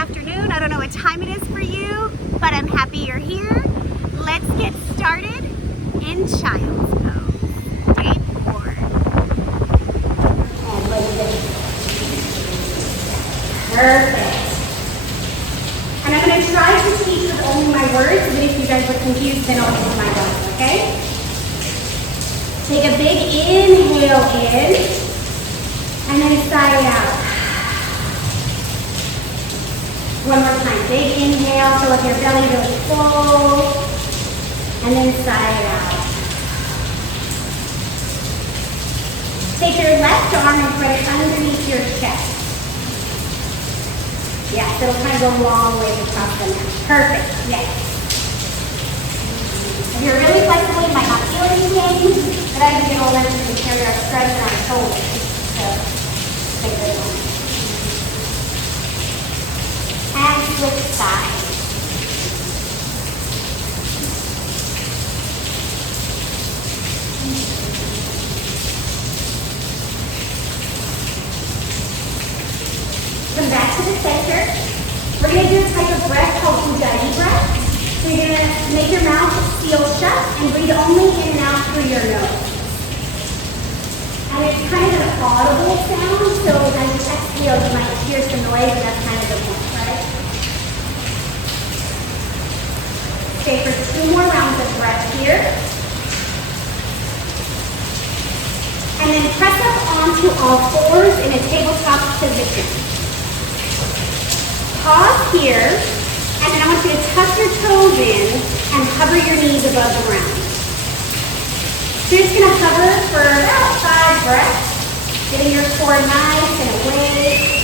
afternoon. I don't know what time it is for you, but I'm happy you're here. Let's get started in child's pose. Day 4. And perfect. And I'm going to try to teach with only my words, but if you guys are confused, then I'll use my voice, okay? Take a big inhale in, and then sigh it out. One more time, big inhale, fill up your belly really full, and then sigh it out. Take your left arm and put it underneath your chest. Yes, it'll kind of go long ways across the neck. Perfect, yes. If you're really flexible, you might not feel anything, but as you get older, you can carry our strength in our shoulders. So, take this one. And switch sides. Come back to the center. We're going to do a type of breath called Ujjayi breath. So you're going to make your mouth seal shut and breathe only in and out through your nose. And it's kind of an audible sound, so as you exhale, you might hear some noise, and that's kind of the point, right? Stay for 2 more rounds of breath here. And then press up onto all fours in a tabletop position. Pause here, and then I want you to tuck your toes in and hover your knees above the ground. So you're just going to hover for about 5 breaths, getting your core nice and awake.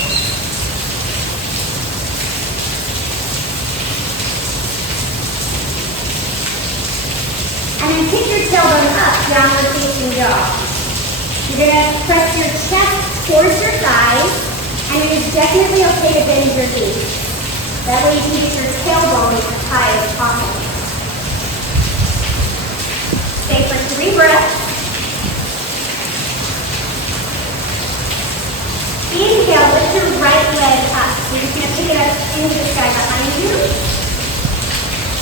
And then kick your tailbone up, downward facing dog. You're going to press your chest towards your thighs, and it is definitely okay to bend your knees. That way you can get your tailbone as high as possible. Stay for 3 breaths. Inhale, lift your right leg up. You're just going to pick it up into the sky behind you.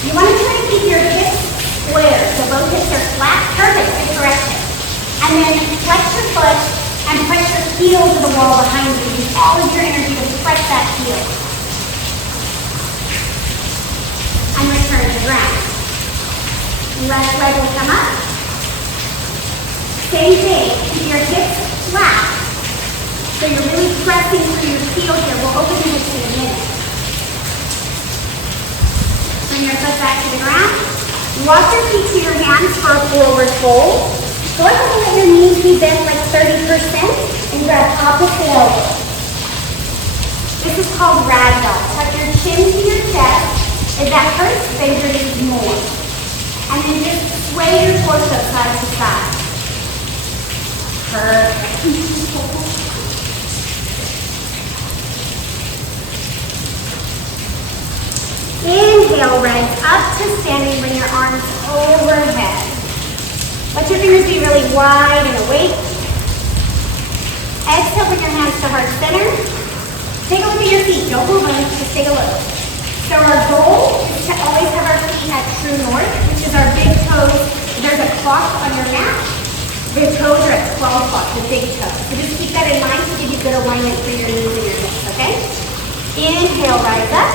You want to try to keep your hips square, so both hips are flat. Perfect, good correction. And then flex your foot and press your heel to the wall behind you. Use all of your energy to press that heel. And return to ground. Left leg will come up. Same thing, keep your hips flat. So you're really pressing through your heel here. We'll open the hips in a minute. Bring your foot back to the ground. Walk your feet to your hands for a forward fold. Go ahead and let your knees be bent like 30% and grab opposite elbow. This is called ragdoll. Tuck your chin to your chest. If that hurts, bend your knees more. And then just sway your torso side to side. Perfect. Inhale, rise up to standing. Bring your arms overhead. Let your fingers be really wide and awake. Exhale, bring your hands to heart center. Take a look at your feet. Don't move them, just take a look. So our goal is to always have our feet at true north, which is our big toes. There's a clock on your mat. The toes are at 12 o'clock, the big toes. So just keep that in mind to give you good alignment for your knees and your hips, okay? Inhale, rise up.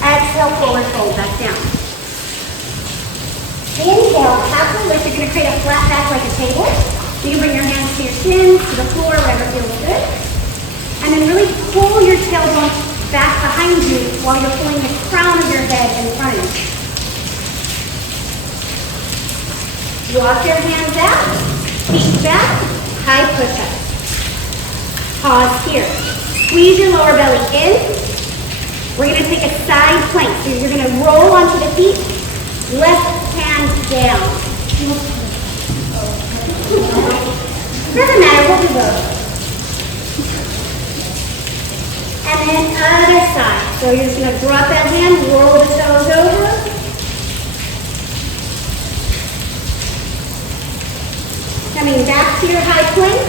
Exhale, forward fold back down. Inhale, halfway lift. You're going to create a flat back like a table. You can bring your hands to your shins, to the floor, wherever feels good. And then really pull your tailbone back behind you while you're pulling the crown of your head in front of you. Walk your hands out, feet back, high push-up. Pause here. Squeeze your lower belly in. We're going to take a side plank. So you're going to roll onto the feet, left hand down. Doesn't matter, we'll do both. And then other side. So you're just going to drop that hand, roll the toes over. Coming back to your high plank.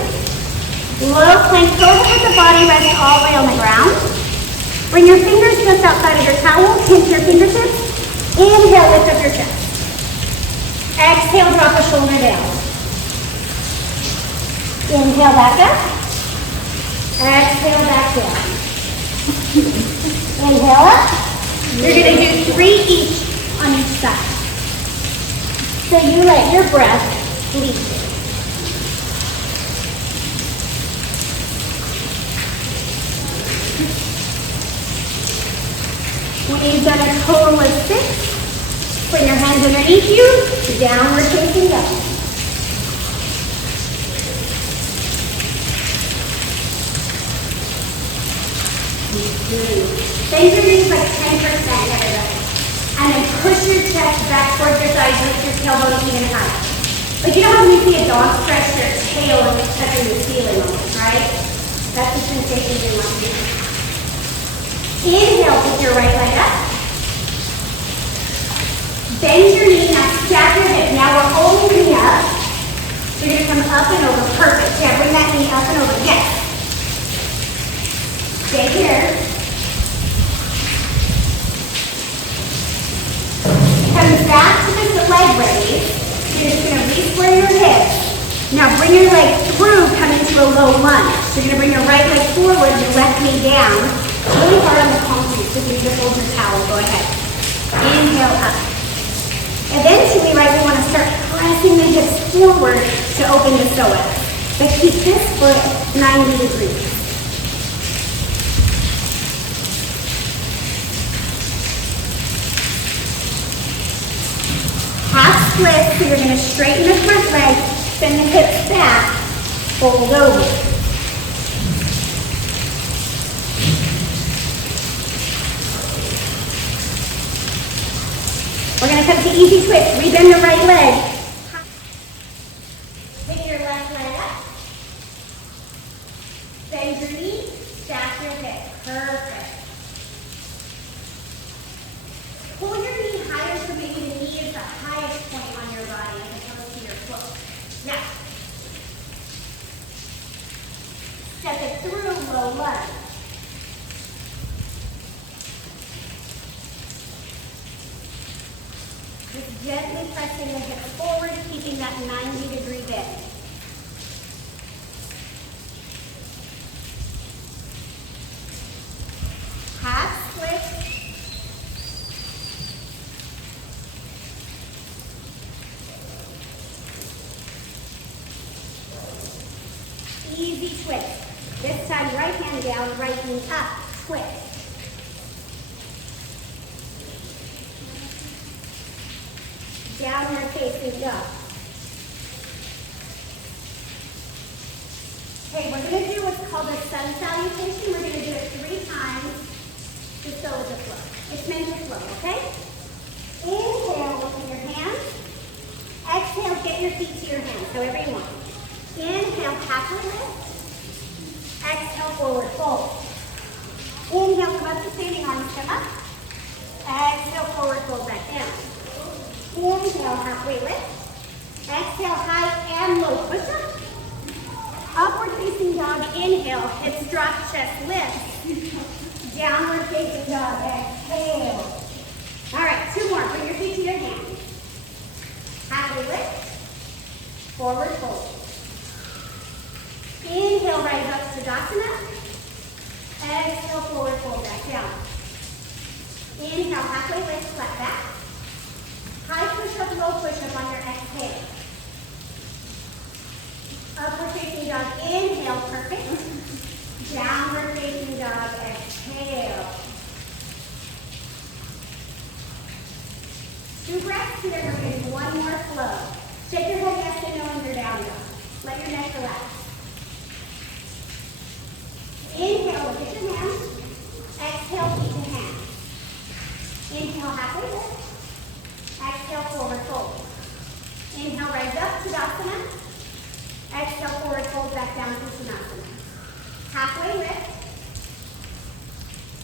Low plank, go with the body rest all the way on the ground. Bring your fingers just outside of your towel, pinch your fingertips. Inhale, lift up your chest. Exhale, drop a shoulder down. Inhale, back up. Exhale, back down. Inhale up. You're going to do 3 each on each side. So you let your breath lead. When you've done a total of 6, put your hands underneath you, downward facing dog. Bend your knees like 10%, everybody. And then push your chest back towards your thighs, lift your tailbone even higher. Like you know how when you see a dog stretch their tail and it's touching the ceiling almost, right? That's the sensation you want to do. Inhale, pick your right leg up. Bend your knee, now stack your hip. Now we're only knee up. So you're going to come up and over. Perfect. Yeah, bring that knee up and over. Yes. Stay here. Come back to this leg raise. You're just going to re-square your hips. Now bring your leg through, come into a low lunge. So you're going to bring your right leg forward, your left knee down. Really hard on the concrete, so you just hold your towel. Go ahead. Inhale up. Eventually, right, we want to start pressing the hips forward to open the psoas. But keep this foot 90 degrees. Half split, so you're going to straighten the front leg, send the hips back, fold over. We're going to come to easy twist. Rebend the right leg. Pick your left leg up. Bend your knee. Stack your hip. Perfect. Pull your knee higher so maybe the knee is the highest point on your body as opposed to your foot. Now, step it through low lunge. Just gently pressing the hips forward, keeping that 90-degree bend. Half split. Easy twist. This time, right hand down, right knee up, twist. Downward facing dog. Okay, we're going to do what's called a sun salutation. We're going to do it 3 times just so it's a flow. It's meant to flow, okay? Inhale, open your hands. Exhale, get your feet to your hands, however you want. Inhale, halfway lift. Exhale, forward fold. Inhale, come up to standing arms, come up. Exhale, forward fold back down. Inhale, halfway lift. Exhale, high and low push-up. Upward facing dog, inhale, hips drop, chest lift. Downward facing dog, exhale. All right, 2 more. Bring your feet to your hands. Halfway lift. Forward fold. Inhale, rise up to Tadasana. Exhale, forward fold back down. Inhale, halfway lift, flat back. High push-up, low push-up on your exhale. Upward facing dog, inhale, perfect. Downward facing dog, exhale. 2 breaths here, we're going to do 1 more flow. Shake your head yes and no when you're down dog. Let your neck relax. Inhale, look at your hands. Exhale, feet to hands. Inhale, halfway lift. Exhale, forward fold. Inhale, rise up, Tadasana. Exhale, forward fold back down to Tadasana. Halfway lift.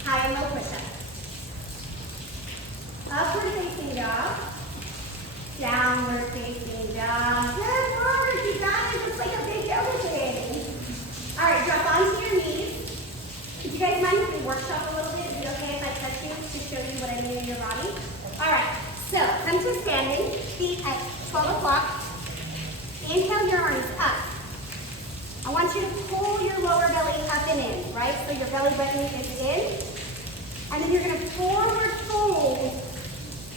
High and low push-up. Upward facing dog. Downward facing dog. Good forward, you got it. It's like a big yoga thing. All right, drop onto your knees. If you guys right? So your belly button is in. And then you're gonna forward fold,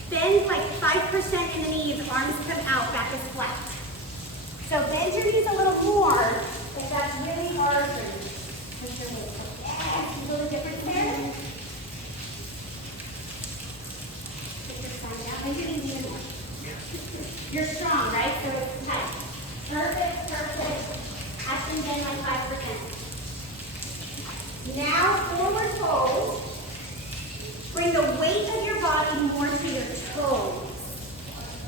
bend like 5% in the knees, arms come out, back is flat. So bend your knees a little more if that's really hard for you. Push your weight. Yes, a little different there. Put your side down, bend your knees even more. You're strong, right? So it's tight. Perfect, perfect. Actually bend like 5%. Now forward fold. Bring the weight of your body more to your toes.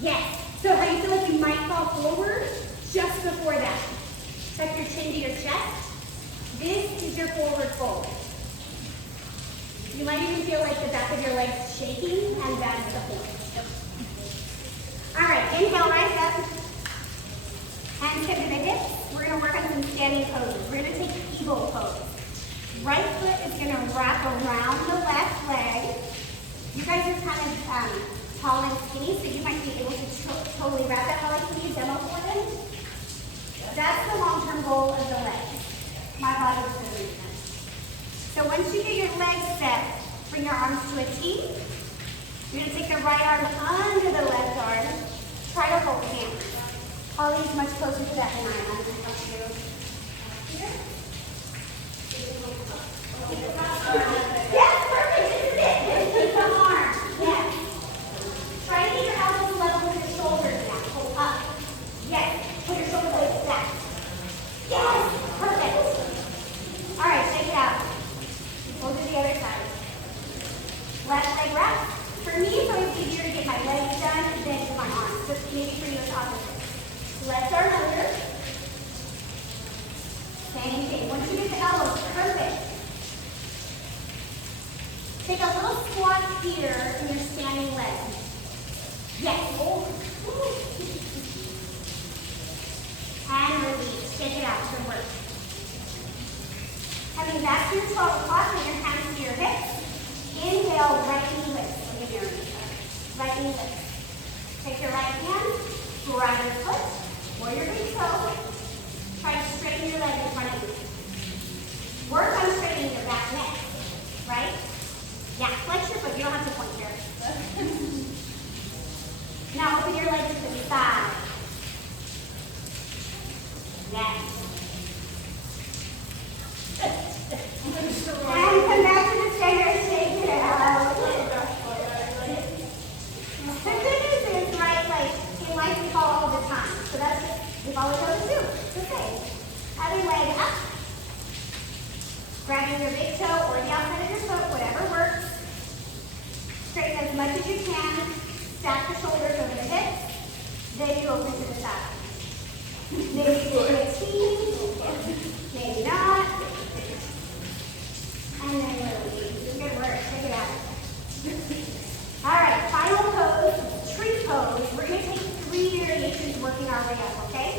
Yes. So how you feel like you might fall forward? Just before that. Tuck your chin to your chest. This is your forward fold. You might even feel like the back of your legs shaking, and that's the point. All right, inhale, rise up. Hands come to the hips. We're gonna work on some standing poses. We're gonna take eagle pose. Right foot is gonna wrap around the left leg. You guys are kind of tall and skinny, so you might be able to totally wrap that. How like can you demo for them? That's the long-term goal of the leg. My body is doing that. So once you get your legs set, bring your arms to a T. You're gonna take the right arm under the left arm. Try to hold hands. Holly's much closer to that than I am. I'm gonna help you. Here. Yes, perfect. This is it. Just keep the arm. Yes. Try to get your elbows level with your shoulders now. Pull up. Yes. Put your shoulder blades back. Yes. Perfect. All right, shake it out. We'll do the other side. Left leg wrap. For me, it's always easier to get my legs done than to my arms. So maybe for you it's opposite. Left arm under. Same thing. Once you get the elbows, perfect. Take a little squat here in your standing leg. Yes. Oh. And release. Shake it out. Good work. Coming back to your 12 o'clock, bring your hands to your hips. Inhale, right knee lifts. Right knee lifts. Take your right hand, grab your foot or your big toe. Try to straighten your leg in front of you. Work on straightening your back neck, right? Yeah, flex your foot. You don't have to point here. Now open your legs to the side. Yes. And come back to the center, shake it out. The good news is, right, like, in life we fall all the time. So that's just, we fall each other too. It's okay. Other leg up. Grabbing your big toe or the outside of your foot, whatever works. Straighten as much as you can. Stack the shoulders over the hips. Then you open to the side. Maybe do a T. Maybe not. And then release. Good work. Check it out. All right, final pose, tree pose. We're going to take 3 variations working our way up, okay?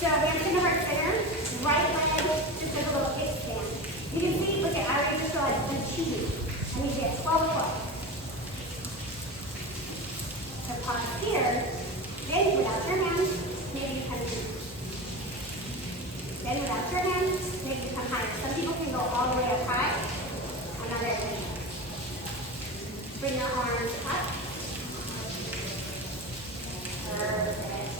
So hands in the heart center, right leg, just like a little kickstand. You can see, look at, I already just realized I'm cheating. I need to get 12 o'clock. So pause here, then without your hands, maybe you come in. Then without your hands, maybe you come higher. Some people can go all the way up high. I'm not ready. Bring your arms up. Perfect.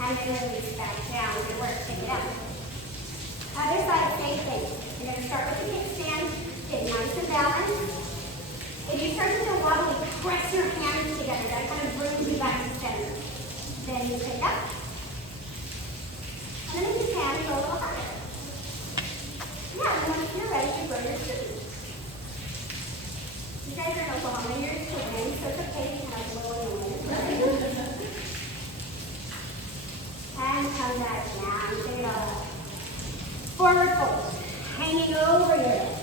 And then release back down. Good work. Take it out. Other side, same thing. You're going to start with the kickstand. Get nice and balanced. If you start to feel wobbly, press your hands together. That kind of brings you back to center. Then you pick up. And then if you can, go a little higher. Yeah, and once you're ready, you grow your food. You guys are in Oklahoma, you're swimming, so it's okay to have a little wind. And come back down, take it all up. Forward fold, hanging over your legs.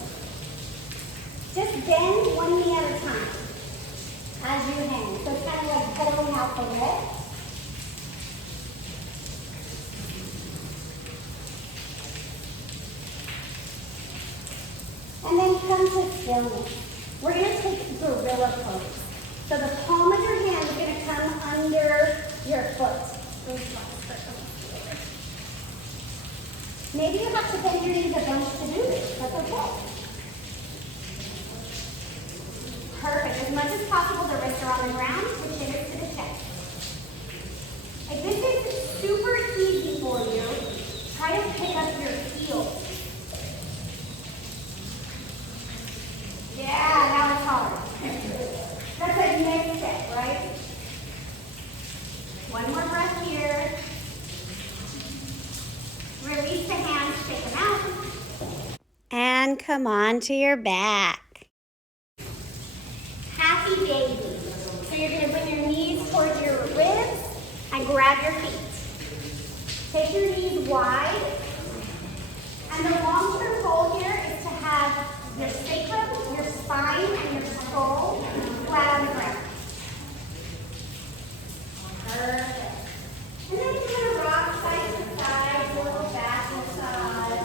Just bend one knee at a time as you hang. So it's kind of like pulling out the leg. And then come to stillness. We're going to take gorilla pose. So the palm of your hand is going to come under your foot. Maybe you have to bend your knees a bunch to do this. That's okay. Perfect. As much as possible, the wrists are on the ground, the chin is to the chest. If this is super easy for you, try to pick up your heels. Yeah, now it's hard. That's like next step, right? One more breath here. Release the hands, take them out. And come on to your back. Happy baby. So you're going to bring your knees towards your ribs and grab your feet. Take your knees wide. And the long-term goal here is to have your sacrum, your spine, and your skull flat on the ground. Perfect. And then you're going to rock side to side, a little back and side.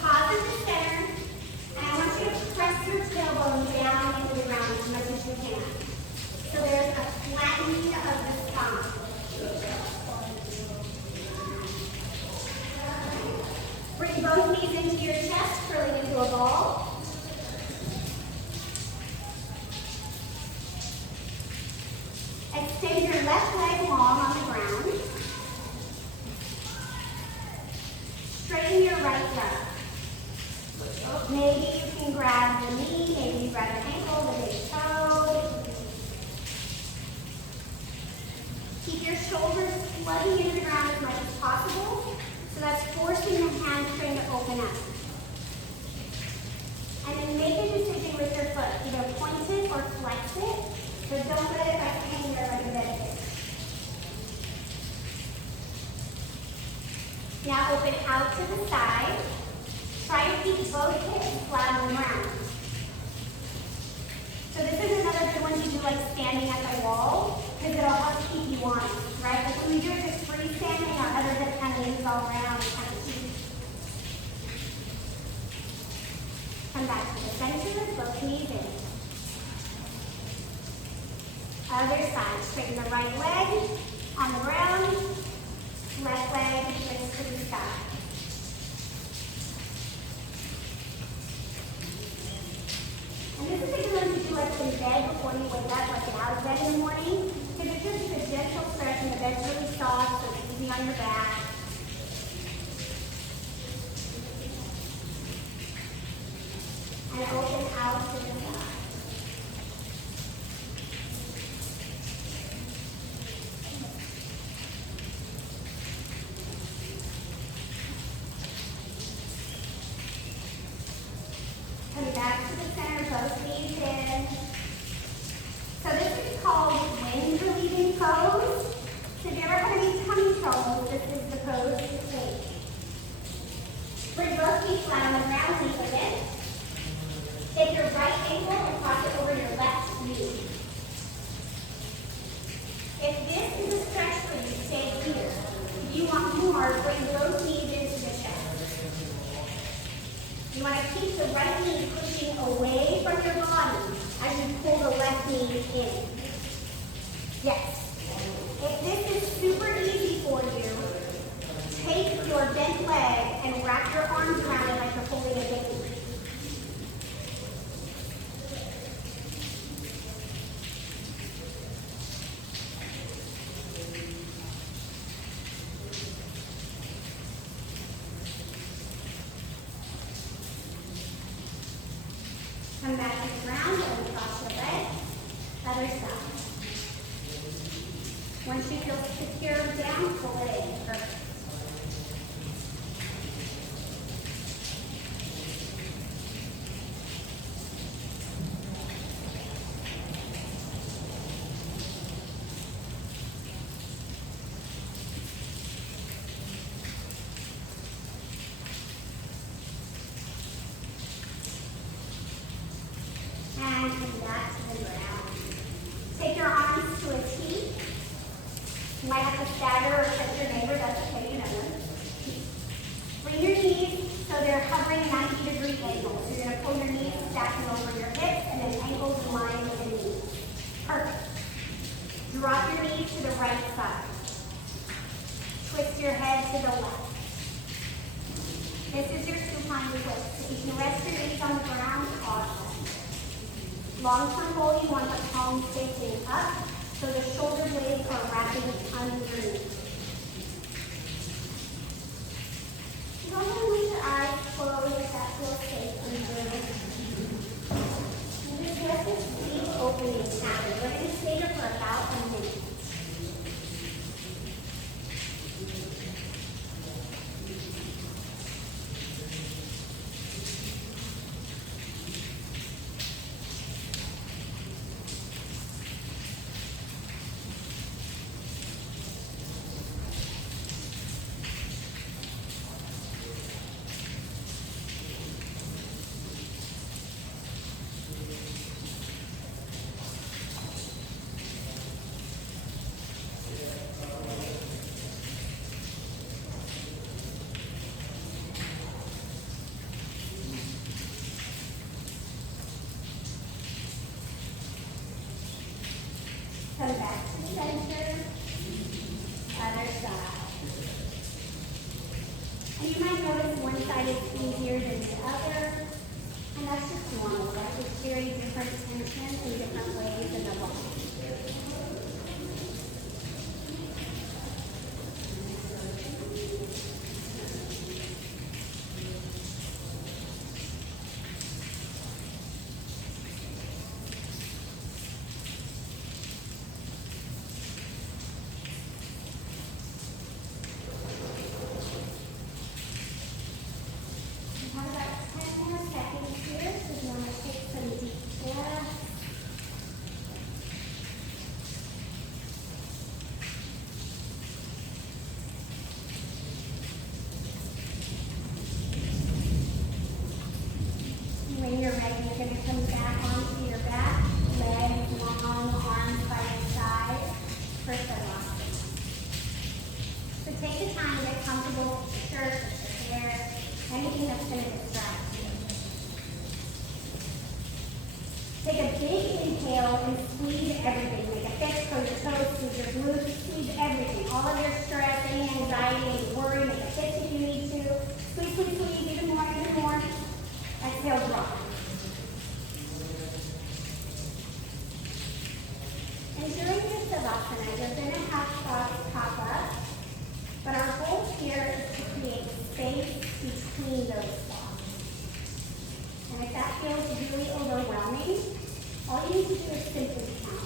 Pause at the center, and I want you to press your tailbone down into the ground as much as you can. So there's a flattening of the spine. Bring both knees into your chest, curling into a ball. Extend your left leg long on the ground. Straighten your right leg. Maybe you can grab the knee, maybe you grab the ankle, the big toe. Keep your shoulders plugging into the ground as much as possible. So that's forcing the hamstring to open up. And then make a decision with your foot. Either point it or flex it, but don't let it like hang there like a dead fish. Now open out to the side. Try to keep both hips flat on the ground. So this is another good one to do like standing at the wall, because it'll help keep you on it, right? Like when we do it just freestanding, our other hip kind of moves all around and kind of keep. Come back to the center, both knees in. Other side, straighten the right leg on the ground, left leg lifts to the sky. And this is a good one to do like in bed before you wake up, like get out of bed in the morning. Because it's just a gentle stretch and the bed's really soft, so it's easy on your back. And open out to the side. Come back to the center, both knees in. So this is called wind relieving pose. So if you ever have any tummy troubles, this is the pose to take. Bring both feet flat on the ground, leave a lift. Take your right ankle and cross it over your left knee. If this is a stretch for you, stay here. If you want more, bring both knees into the chest. You want to keep the right knee pushing away from your body as you pull the left knee in. Yes. If this is super easy for you, take your bent leg and wrap your arms around it like you're holding a baby. Come back to the ground and cross your legs. Other side. Once you feel secure down, pull it in. Perfect. And come back to the ground. Take your arms to a T. You might have to stagger or touch your neighbor, that's okay, you know. Bring your knees so they're hovering 90-degree angles. So you're going to pull your knees, stacking over your hips, and then ankles in line Long-term goal, you want the palms facing up, so the shoulder blades are wrapping underneath. Go ahead and leave your eyes closed if that feels safe and good. And just let this deep opening happen. We're going to stay here for about a minute. Come back to the center, other side. And you might notice one side is easier than the other, and that's just normal, right? It's very different tension in different ways in the body. Have about 10 more seconds here, so you want to take some deep breaths. When you're ready, you're going to come back onto your back, legs long, arms by your side for Savasana. So take the time to get comfortable with your shirt, with your hair, anything that's going to distract you. Take a big inhale and squeeze everything. Make a fist, curl your toes, squeeze your glutes, squeeze everything. All of your stress, any anxiety, any worry, make a fist if you need to. Squeeze, squeeze, squeeze, even more, even more. Exhale, drop. And during this Savasana, you're going to have thoughts pop up, but our goal here is to create space between those thoughts. And if that feels really overwhelming, all you need to do is simply count.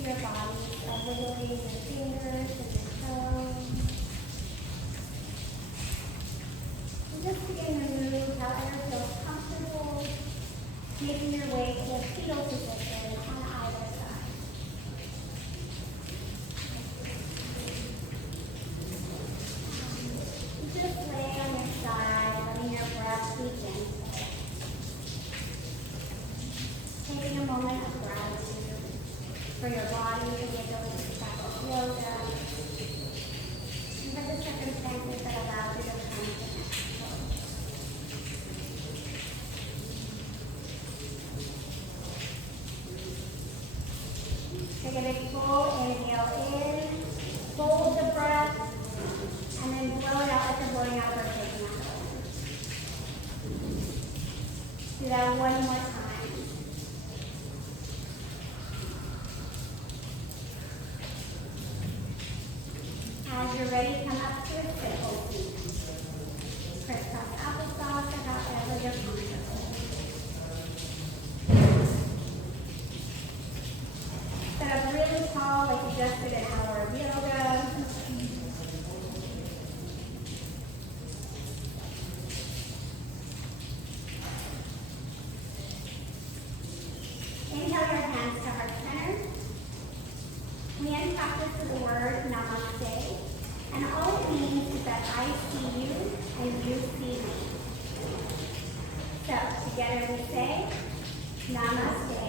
Your body, wiggling your fingers and your toes. And just begin to move however feels comfortable, making your way to a fetal position on either side. Just lay on your side, letting your breath begin. for your body and the ability to practice yoga. But the circumstances that allow you to come to the next pose. Take a big full inhale in, hold the breath, and then blow it out like you're blowing out a birthday candle. Do that one more time. As you're ready, come up to a sit, both feet. Crisscross applesauce or however you're comfortable. Set up really tall like you just did an hour of yoga. Inhale your hands to heart center. We practice the word namaste, and all it means is that I see you and you see me. So together we say namaste.